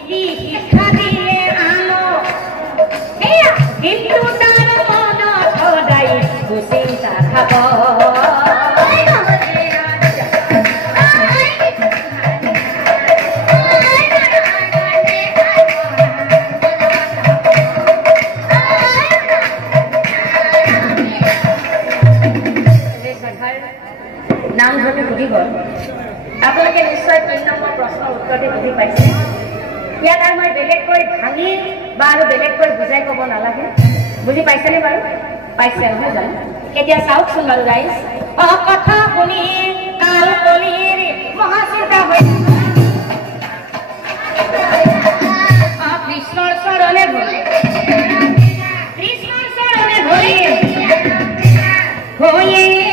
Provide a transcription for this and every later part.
নীতি শিক্ষা দিয়ে আনো কিন্তু তাৰ মন সদায় কুচিন্তা খাব নাম ধৰি বুজি গ'ল আপোনালোকে নিশ্চয় ৩ নম্বৰ প্ৰশ্নৰ উত্তৰতে বুজি পাইছে ইয়াত আৰু মই বেলেগকৈ ভাঙি বা আৰু বেলেগকৈ বুজাই ক'ব নালাগে বুজি পাইছেনে বাৰু পাইছে নহয় জানো এতিয়া চাওকচোন বাৰু ৰাইজ কথা শুনি কাল কলিৰ মহাচিন্তা হৈ কৃষ্ণৰ চৰণে ধৰি হৈয়ে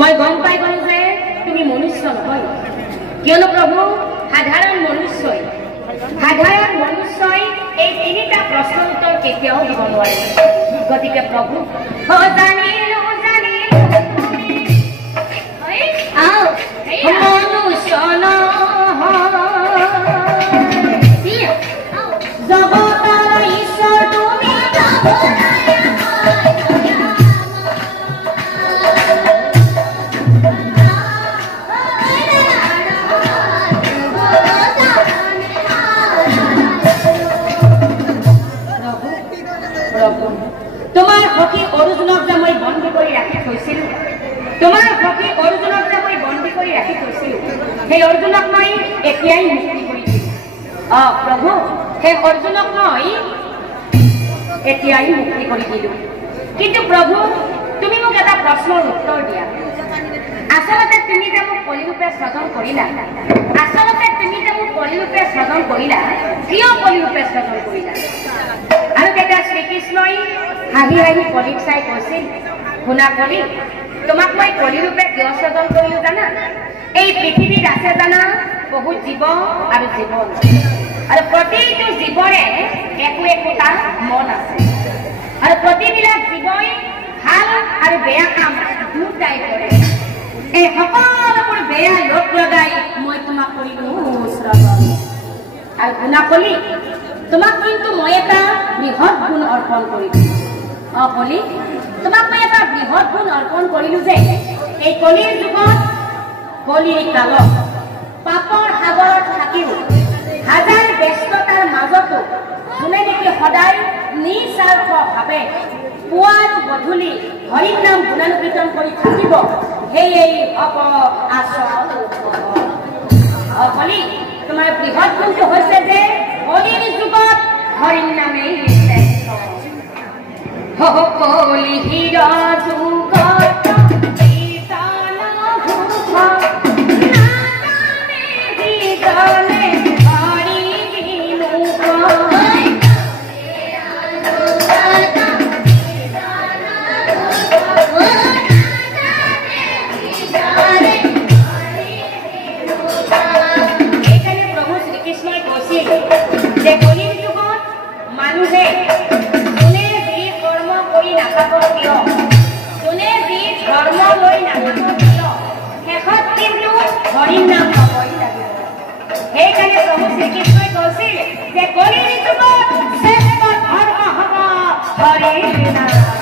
মই গম পাই গলো যে তুমি মনুষ্য নহয় কিয়নো প্ৰভু সাধাৰণ মনুষ্যই এই ৩টা প্ৰশ্নৰ উত্তৰ কেতিয়াও দিব নোৱাৰে গতিকে প্ৰভু মনুষ্য জগতৰ ঈশ্বৰ তুমি তোমাৰ সখী অৰ্জুনক যে মই বন্দী কৰি ৰাখি থৈছিলো সেই অৰ্জুনক মই এতিয়াই মুক্তি কৰি দিলো প্ৰভু সেই অৰ্জুনক মই এতিয়াই মুক্তি কৰি দিলো কিন্তু প্ৰভু তুমি মোক এটা প্ৰশ্নৰ উত্তৰ দিয়া আচলতে তুমি যে মোক কলিৰূপে সৃজন কৰিলা কিয় কলিৰূপে সৃজন কৰিলা আৰু তেতিয়া শ্ৰীকৃষ্ণই হাঁহি হাঁহি কলিক চাই কৈছিল শুনা কলি তোমাক মই কলিৰূপে কিয় সৃজন কৰিলো জানা এই পৃথিৱীত আছে জানা বহুত জীৱ আৰু জীৱন আৰু প্ৰতিটো জীৱৰে একোটা মন আছে আৰু প্ৰতিবিলাক জীৱই ভাল আৰু বেয়া কাম দুটাই কৰে এই সকলোবোৰ বেয়া লোক লগাই মই তোমাক কৰিলো শ্ৰৱণ আৰু শুনা কলি তোমাক কিন্তু মই এটা বৃহৎ গুণ অৰ্পণ কৰিলো কলি তোমাক মই এটা বৃহৎ গুণ অৰ্পণ কৰিলো যে এই কলিৰ যুগত কলিৰ কালত পাপৰ সাগৰত থাকিও হাজাৰ ব্যস্ততাৰ মাজতো যোনে নেকি সদায় নিস্বাৰ্থভাৱে পুৱা গধূলি হৰিৰ নাম গুণানুকীৰ্তন কৰি থাকিব সেয়েই হ'ব আচল কলি তোমাৰ বৃহৎ গুণটো হৈছে যে কলিৰ যুগত হৰিৰ নামেই কলি হিৰ যুগত হৰিৰ নাম ল'বই লাগিব সেইকাৰণে প্ৰভু শ্ৰীকৃষ্ণই কৈছিল যে কলিৰ যুগত শ্ৰেষ্ঠ ধৰ্ম হ'ব হৰিৰ নাম